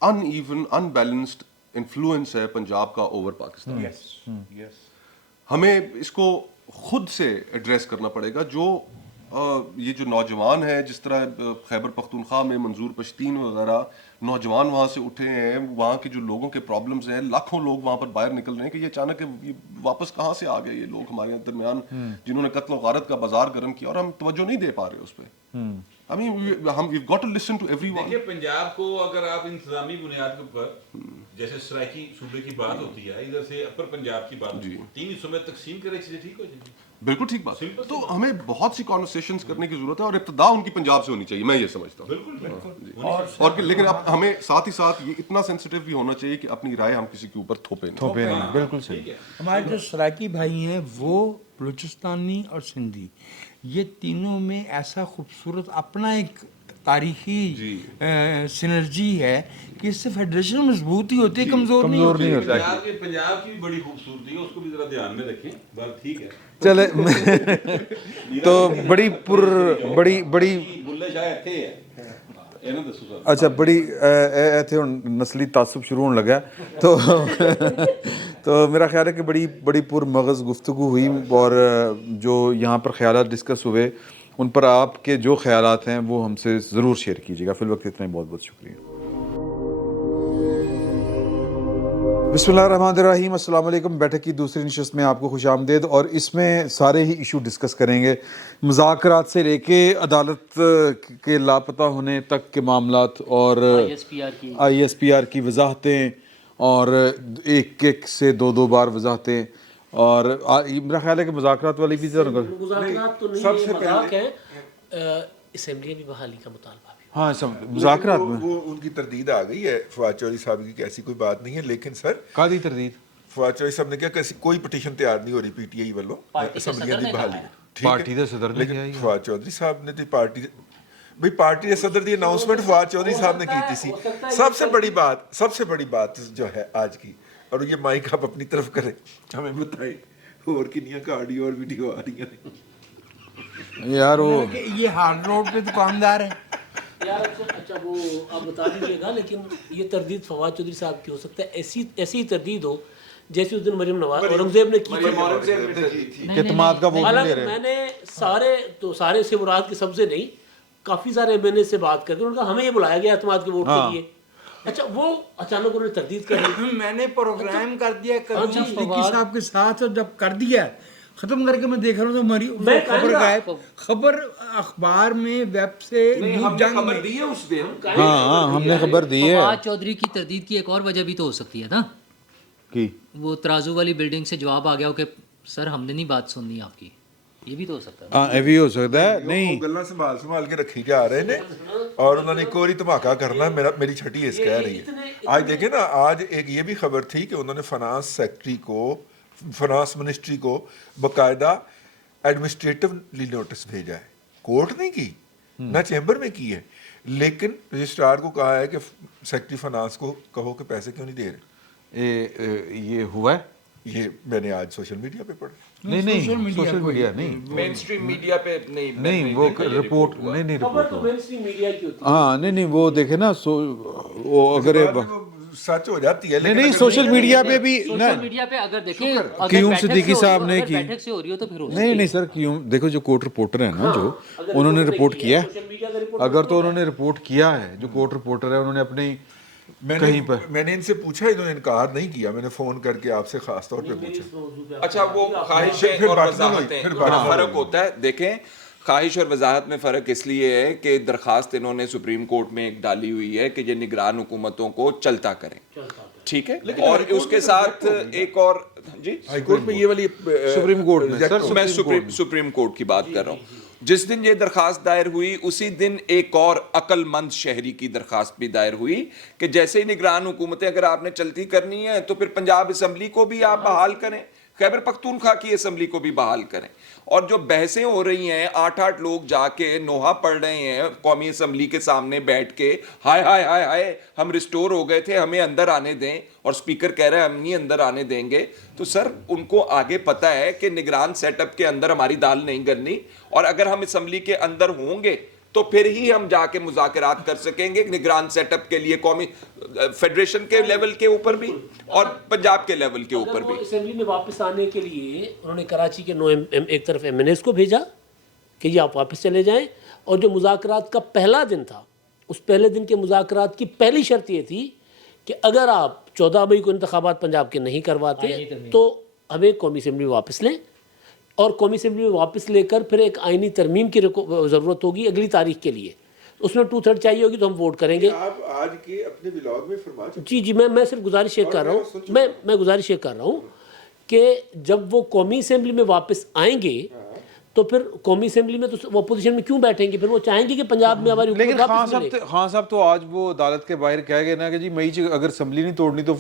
in even in balanced influence ہے پنجاب کا اوور پاکستان. ہمیں اس کو خود سے ایڈریس کرنا پڑے گا. جو یہ جو نوجوان ہیں جس طرح خیبر پختونخوا میں منظور پشتین وغیرہ نوجوان وہاں سے اٹھے ہیں, وہاں کے جو لوگوں کے پرابلمز ہیں, لاکھوں لوگ وہاں پر باہر نکل رہے ہیں کہ یہ اچانک واپس کہاں سے آ گئے یہ لوگ ہمارے درمیان جنہوں نے قتل و غارت کا بازار گرم کیا, اور ہم توجہ نہیں دے پا رہے اس پہ. I mean, we've got to listen to everyone. دیکھیے پنجاب کو اگر آپ انتظامی بنیاد کے اوپر جیسے سرائکی صوبے کی بات ہوتی ہے, ادھر سے اپر پنجاب کی بات ہوتی ہے, 3 حصوں میں تقسیم کرے چیزیں ٹھیک ہو جائیں گی. بالکل ٹھیک بات. تو ہمیں بہت سی کانورسیشنز کرنے کی ضرورت ہے, اور ابتدا ان کی پنجاب سے ہونی چاہیے, میں یہ سمجھتا ہوں. بالکل. اور لیکن اب ہمیں ساتھ ہی ساتھ یہ اتنا سینسیٹیو بھی ہونا چاہیے کہ اپنی رائے ہم کسی کے اوپر تھوپے نہیں. بالکل صحیح. ہمارے جو سرائکی بھائی ہیں وہ بلوچستانی اور سندھی, یہ تینوں میں ایسا خوبصورت اپنا ایک تاریخی سنرجی ہے کہ اس سے فیڈریشن مضبوط ہی ہوتی ہے, کمزور نہیں ہوتی. پنجاب کی بھی بڑی خوبصورتی ہے, اس کو بھی ذرا دھیان میں رکھیں. بات ٹھیک ہے چلے تو بڑی بلے شاہ تھے اچھا بڑی ایتھے نسلی تعصب شروع ہونے لگا, تو میرا خیال ہے کہ بڑی پر مغز گفتگو ہوئی, اور جو یہاں پر خیالات ڈسکس ہوئے ان پر آپ کے جو خیالات ہیں وہ ہم سے ضرور شیئر کیجیے گا. فی الوقت اتنا ہی, بہت بہت شکریہ. بسم اللہ الرحمن الرحیم. السلام علیکم. بیٹھک کی دوسری نشست میں آپ کو خوش آمدید, اور اس میں سارے ہی ایشو ڈسکس کریں گے, مذاکرات سے لے کے عدالت کے لاپتہ ہونے تک کے معاملات, اور آئی ایس پی آر کی وضاحتیں, اور ایک سے 2 بار وضاحتیں, اور میرا خیال ہے کہ مذاکرات والی بھی مذاکرات تو نہیں ہے, مذاق ہے, اسمبلی بھی بحالی کا مطالبہ بھی. ہاں مذاکرات میں وہ ان کی تردید آ گئی ہے فواد چودھری صاحب کی کہ ایسی کوئی بات نہیں ہے, لیکن سر قاضی تردید فواد چودھری صاحب نے کیا کہ کوئی پٹیشن تیار نہیں ہو رہی پی ٹی آئی والوں اسمبلیاں دی بحالی. پارٹی دے صدر نے لیکن فواد چودھری صاحب نے تو پارٹی کے صدر دی اناؤنسمنٹ فواد چودھری صاحب نے کی تھی سی. سب سے بڑی بات جو ہے آج کی, اور یہ مائک آپ اپنی طرف کریں, ہمیں بتائیں اور کنیاں کا آڈیو اور ویڈیو آ رہی ہیں یار. وہ یہ ہارڈ روڈ پہ دکاندار ہے یار. اچھا وہ آپ بتا دیجیے گا, لیکن یہ تردید فواد چودھری صاحب کی ہو سکتا ہے ایسی تردید ہو جیسے اس دن مریم نواز اورنگزیب نے کی. اعتماد کا وہ حالانکہ میں نے سارے سے مراد کے سب سے نہیں, کافی سارے ایم این اے سے بات کر کے انہوں نے کہا ہمیں یہ بلایا گیا اعتماد کے ووٹ کے لیے. اچھا وہ اچانک انہوں نے تردید کر دی. میں نے پروگرام کر دیا کرونا صدیقی صاحب کے ساتھ, اور جب کر دیا ختم کر کے میں دیکھ رہا ہوں تو ہماری خبر غائب, خبر اخبار میں ویب سے جنگ میں. ہاں ہم نے خبر دی ہے. فواد چودھری کی تردید کی ایک اور وجہ بھی تو ہو سکتی ہے نا, کی وہ ترازو والی بلڈنگ سے جواب آ گیا ہو کہ سر ہم نے نہیں بات سننی آپ کی, یہ بھی تو ہو سکتا ہے. ہاں یہ بھی ہو سکتا ہے. نہیں گلاں سنبھال کے رکھی جا رہے ہیں, اور انہوں نے ایک اور دھماکہ کرنا ہے, میری چھٹی اس کہہ رہی ہے. آج دیکھیں نا, آج ایک یہ بھی خبر تھی کہ انہوں نے فنانس منسٹری کو باقاعدہ ایڈمنسٹریٹولی نوٹس بھیجا ہے, کورٹ نہیں کی نہ چیمبر میں کی ہے, لیکن رجسٹرار کو کہا ہے کہ سیکرٹری فنانس کو کہو کہ پیسے کیوں نہیں دے رہے. یہ ہوا ہے, یہ میں نے آج سوشل میڈیا پہ پڑھا. نہیں سوشل میڈیا نہیں, مین اسٹریم میڈیا پہ نہیں وہ رپورٹ نہیں خبر تو رپورٹ مین اسٹریم میڈیا کی ہوتی ہے. ہاں نہیں وہ دیکھیں نا, وہ اگر سچ ہو جاتی ہے, نہیں سوشل میڈیا پہ بھی سوشل میڈیا پہ اگر دیکھیں قیوم صدیقی صاحب نے کی, بیٹھک سے ہو رہی ہو تو پھر نہیں سر قیوم دیکھو جو کورٹ رپورٹر ہیں نا, جو انہوں نے رپورٹ کیا ہے, اگر تو انہوں نے رپورٹ کیا ہے, جو کورٹ رپورٹر ہے انہوں نے اپنی کہیں پر, میں نے ان سے پوچھا, انہوں نے انکار نہیں کیا, میں نے فون کر کے آپ سے خاص طور پہ پوچھا. اچھا وہ خواہشیں اور وضاحتیں فرق ہوتا ہے. دیکھیں خواہش اور وضاحت میں فرق اس لیے ہے کہ درخواست انہوں نے سپریم کورٹ میں ایک ڈالی ہوئی ہے کہ یہ نگران حکومتوں کو چلتا کریں, ٹھیک ہے, اور اس کے ساتھ ایک اور جی ہائی کورٹ میں یہ والی سپریم کورٹ میں سر, میں سپریم کورٹ کی بات کر رہا ہوں. جس دن یہ درخواست دائر ہوئی اسی دن ایک اور عقل مند شہری کی درخواست بھی دائر ہوئی کہ جیسے ہی نگران حکومتیں اگر آپ نے چلتی کرنی ہے تو پھر پنجاب اسمبلی کو بھی آپ بحال کریں, خیبر پختونخوا کی اسمبلی کو بھی بحال کریں. اور جو بحثیں ہو رہی ہیں, 8 لوگ جا کے نوحہ پڑھ رہے ہیں قومی اسمبلی کے سامنے بیٹھ کے, ہائے ہائے ہائے ہائے ہم ریسٹور ہو گئے تھے, ہمیں اندر آنے دیں, اور اسپیکر کہہ رہے ہیں ہم نہیں اندر آنے دیں گے. تو سر ان کو آگے پتہ ہے کہ نگران سیٹ اپ کے اندر ہماری دال نہیں گلنی, اور اگر ہم اسمبلی کے اندر ہوں گے تو پھر ہی ہم جا کے مذاکرات کر سکیں گے نگران سیٹ اپ کے لیے, قومی فیڈریشن کے لیول کے اوپر بھی اور پنجاب کے لیول کے اوپر بھی. اسمبلی میں واپس آنے کے لیے انہوں نے کراچی کے ایک طرف ایم این ایس کو بھیجا کہ یہ آپ واپس چلے جائیں. اور جو مذاکرات کا پہلا دن تھا, اس پہلے دن کے مذاکرات کی پہلی شرط یہ تھی کہ اگر آپ 14 مئی کو انتخابات پنجاب کے نہیں کرواتے تو ہمیں قومی اسمبلی واپس لیں, اور قومی اسمبلی میں واپس لے کر پھر ایک آئینی ترمیم کی ضرورت ہوگی اگلی تاریخ کے لیے. اس میں 2/3 چاہیے ہوگی تو ہم ووٹ کریں گے. آپ آج کے اپنے ولاگ میں فرما چکے. جی میں صرف گزارش یہ کر رہا ہوں, میں گزارش یہ کر رہا ہوں کہ جب وہ قومی اسمبلی میں واپس آئیں گے تو پھر قومی اسمبلی میں تو وہ اپوزیشن میں کیوں بیٹھیں گے, پھر وہ چاہیں گے کہ پنجاب میں ہماری لیکن حکومت واپس ملے. خان صاحب تو آج وہ عدالت کے باہر کہہ گئے نا کہ جی مئی اگر اسمبلی نہیں توڑنی تو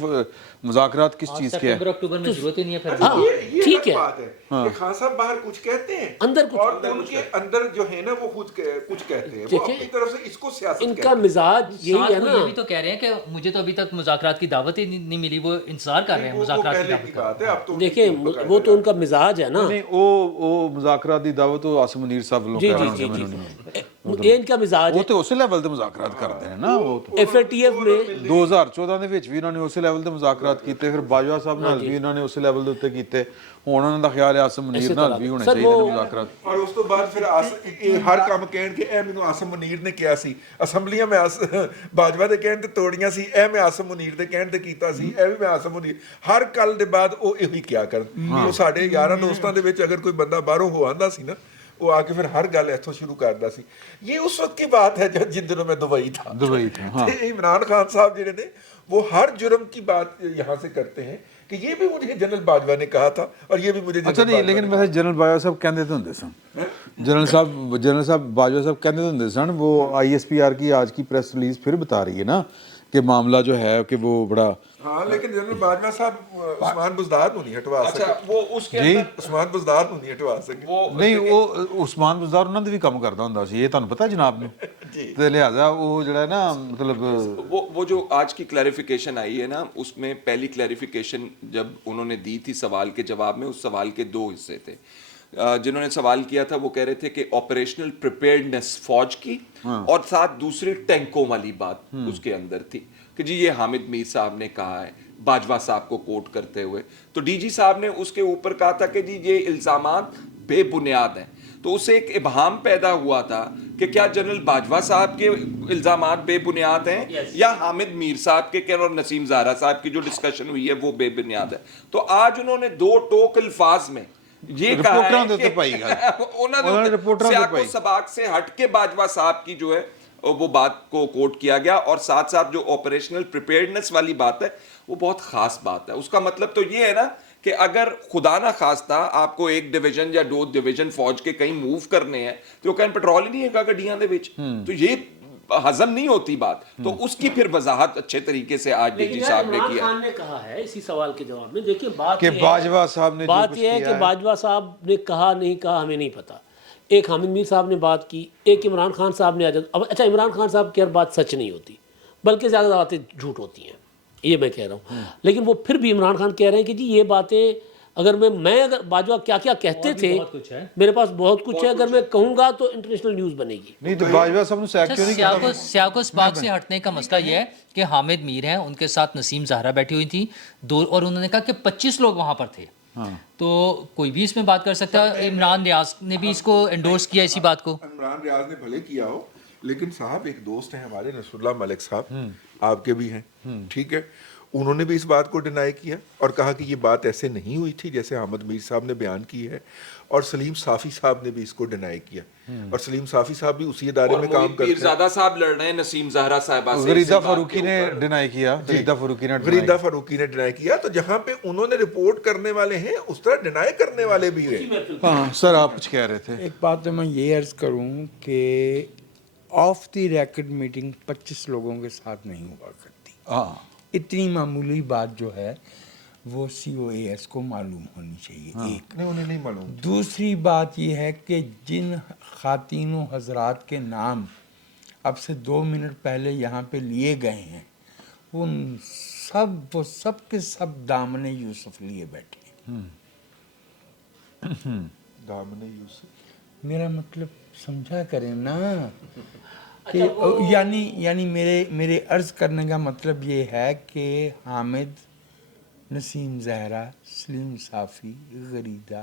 مذاکرات کس چیز کے ہیں. اکتوبر میں ضرورت ہی نہیں ہے پھر. ہاں یہ ٹھیک ہے, بات ہے کہ خان صاحب باہر کچھ کہتے ہیں اندر کچھ, اور ان کے اندر جو ہے نا وہ خود کچھ کہتے ہیں, وہ اپنی طرف سے اس کو سیاست ان کہتے کا ہیں. مزاج یہی ہے وہ نا. یہ بھی تو کہہ رہے ہیں کہ مجھے تو ابھی تک مذاکرات کی دعوت ہی نہیں ملی, وہ انتظار کر رہے ہیں وہ مذاکرات کی پہلے دعوت کی کا. بات ہے. اب تو دیکھیں وہ تو ان کا مزاج ہے نا. نہیں وہ مذاکرات دی دعوت تو عاصم منیر صاحب لوگ جی کہہ جی رہے جی ہیں. جی, یہ ان کا مزاج وہ ہے. تو اسی لیول تے مذاکرات کرتے ہیں نا. وہ تو FATF میں 2014 ਦੇ ਵਿੱਚ ਵੀ ਉਹਨਾਂ ਨੇ ਉਸੇ ਲੈਵਲ ਤੇ ਮੁਜ਼ਾਕਰਾਤ ਕੀਤੇ, ਫਿਰ ਬਾਜਵਾ ਸਾਹਿਬ ਨਾਲ ਵੀ ਉਹਨਾਂ ਨੇ ਉਸੇ ਲੈਵਲ ਦੇ ਉੱਤੇ ਕੀਤੇ. ਹੁਣ ਉਹਨਾਂ ਦਾ ਖਿਆਲ ਹੈ ਆਸਮ ਮਨੀਰ ਨਾਲ ਵੀ ਹੋਣੇ ਚਾਹੀਦੇ ਨੇ ਮੁਜ਼ਾਕਰਾਤ. اور اس تو بعد پھر ہر کام کہن کہ اے مینوں آسم منیر نے کیا سی, اسمبلیاں میں باجوہ دے کہن تے توڑیاں سی, اے میں آسم منیر دے کہن تے کیتا سی, اے بھی میں آسم منیر. ہر کل دے بعد وہ یہی کیا کرن. وہ ساڈے یاراں دوستاں دے وچ اگر کوئی بندہ باہروں ہو آندا سی نا, وہ آ کے پھر ہر گل ایتھوں شروع کردا سی. یہ اس وقت کی بات ہے جن دنوں میں دبئی تھا. عمران خان صاحب جڑے نے وہ ہر جرم کی بات یہاں سے کرتے ہیں کہ یہ بھی مجھے جنرل باجوہ نے کہا تھا اور یہ بھی مجھے اچھا نہیں, لیکن ویسے جنرل باجوہ صاحب کہندے تو ہوندے سن, جنرل صاحب باجوہ صاحب کہندے تو ہوندے سن. وہ ISPR کی آج کی پریس ریلیز پھر بتا رہی ہے نا کہ معاملہ جو ہے کہ وہ بڑا. ہاں لیکن جنرل باجوہ صاحب عثمان بزدار کو نہیں ہٹوا سکے. وہ اس کے اندر عثمان بزدار کو نہیں ہٹوا سکے. نہیں وہ عثمان بزدار انہوں نے بھی کام کرتا ہوندا سی, یہ تانوں پتہ جناب نے. تے لہذا وہ جڑا ہے نا مطلب وہ جو آج کی کلیریفیکیشن آئی ہے نا, اس میں پہلی کلیریفیکیشن جب انہوں نے دی تھی سوال کے جواب میں, اس سوال کے 2 حصے تھے. جنہوں نے سوال کیا تھا وہ کہہ رہے تھے کہ آپریشنل پریپیئرڈنس فوج کی, اور ساتھ دوسری ٹینکوں والی بات اس کے اندر تھی کہ جی یہ حامد میر صاحب نے کہا ہے باجوہ صاحب کو کوٹ کرتے ہوئے. تو DG صاحب نے اس کے اوپر کہا تھا کہ جی یہ الزامات بے بنیاد ہیں. تو اسے ایک ابہام پیدا ہوا تھا کہ کیا جنرل باجوہ صاحب کے الزامات بے بنیاد ہیں یا حامد میر صاحب کے اور نسیم زہرا صاحب کی جو ڈسکشن ہوئی ہے وہ بے بنیاد ہے. تو آج انہوں نے 2 ٹوک الفاظ میں یہ کہا ہے کہ انہوں نے سیاق و سباق سے ہٹ کے باجوہ صاحب کی جو ہے وہ بات کو کوٹ کیا گیا, اور ساتھ ساتھ جو آپریشنل پریپیئرڈنس والی بات ہے وہ بہت خاص بات ہے. اس کا مطلب تو یہ ہے نا کہ اگر خدا نہ خواستہ آپ کو 1 ڈویژن یا 2 ڈویژن فوج کے کہیں موو کرنے ہیں تو وہ کہیں پیٹرول ہی نہیں ہے گڈیاں دے وچ, تو یہ ہضم نہیں ہوتی بات. تو اس کی پھر وضاحت اچھے طریقے سے آج DG صاحب نے کیا. عمران خان نے کہا ہے اسی سوال کے جواب میں, دیکھیں بات کہ باجوہ صاحب نے بات یہ ہے کہ باجوہ صاحب نے کہا نہیں کہا ہمیں نہیں پتا. ایک حامد میر صاحب نے بات کی, ایک عمران خان صاحب نے. اچھا عمران خان صاحب کی ہر بات سچ نہیں ہوتی بلکہ زیادہ باتیں جھوٹ ہوتی ہیں, یہ میں کہہ رہا ہوں. لیکن وہ پھر بھی عمران خان کہہ رہے ہیں کہ جی یہ باتیں اگر اگر باجوہ کیا کیا کہتے تھے, میرے پاس بہت کچھ ہے, اگر میں کہوں گا تو انٹرنیشنل نیوز بنے گی. نہیں تو باجوہ صاحب نے سیاق کیوں نہیں کیا؟ سیاق و سباق سے ہٹنے کا مسئلہ یہ ہے کہ حامد میر ہیں, ان کے ساتھ نسیم زہرا بیٹھی ہوئی تھیں 2, اور انہوں نے کہا کہ 25 لوگ وہاں پر تھے. تو کوئی بھی اس میں بات کر سکتا ہے. عمران ریاض نے بھی اس کو انڈورس کیا اسی بات کو. عمران ریاض نے بھلے کیا ہو, لیکن صاحب ایک دوست ہیں ہمارے نصر اللہ ملک صاحب, آپ کے بھی ہیں, ٹھیک ہے, انہوں نے بھی اس بات کو ڈینائی کیا اور کہا کہ یہ بات ایسے نہیں ہوئی تھی جیسے حامد میر صاحب نے بیان کی ہے. اور سلیم صافی صاحب نے بھی اس کو ڈینائی کیا, اور سلیم صافی صاحب بھی اسی ادارے میں کام کرتے ہیں. پیرزادہ صاحب لڑ رہے ہیں نسیم زہرا صاحبہ سے. غریدہ فاروقی نے ڈینائی کیا. غریدہ فاروقی نے ڈینائی کیا. تو جہاں پہ انہوں نے رپورٹ کرنے والے ہیں اس طرح ڈینائی کرنے والے بھی ہیں. ہاں سر آپ کچھ کہہ رہے تھے. ایک بات میں یہ عرض کروں کہ آف دی ریکارڈ میٹنگ 25 لوگوں کے ساتھ نہیں ہوا کرتی. ہاں اتنی معمولی بات جو ہے وہ COAS کو معلوم ہونی چاہیے. ایک انہیں نہیں معلوم. دوسری بات یہ ہے کہ جن خواتین و حضرات کے نام اب سے 2 منٹ پہلے یہاں پہ لیے گئے ہیں وہ سب کے سب دامن یوسف لیے بیٹھے ہیں. دامن یوسف میرا مطلب سمجھا کریں نا کہ یعنی میرے عرض کرنے کا مطلب یہ ہے کہ حامد, نسیم زہرا, سلیم صافی, Gharida,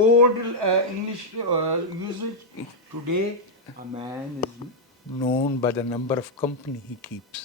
old English usage. Today a man is known by the number of company he keeps.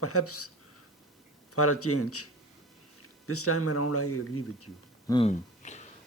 perhaps for a change this time around I agree with you।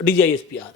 DGISPR,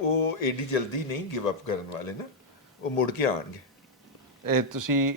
ਉਹ ਏਡੀ ਜਲਦੀ ਨਹੀਂ ਗਿਵ ਅਪ ਕਰਨ ਵਾਲੇ ਨਾ, ਉਹ ਮੁੜ ਕੇ ਆਣਗੇ। ਇਹ ਤੁਸੀਂ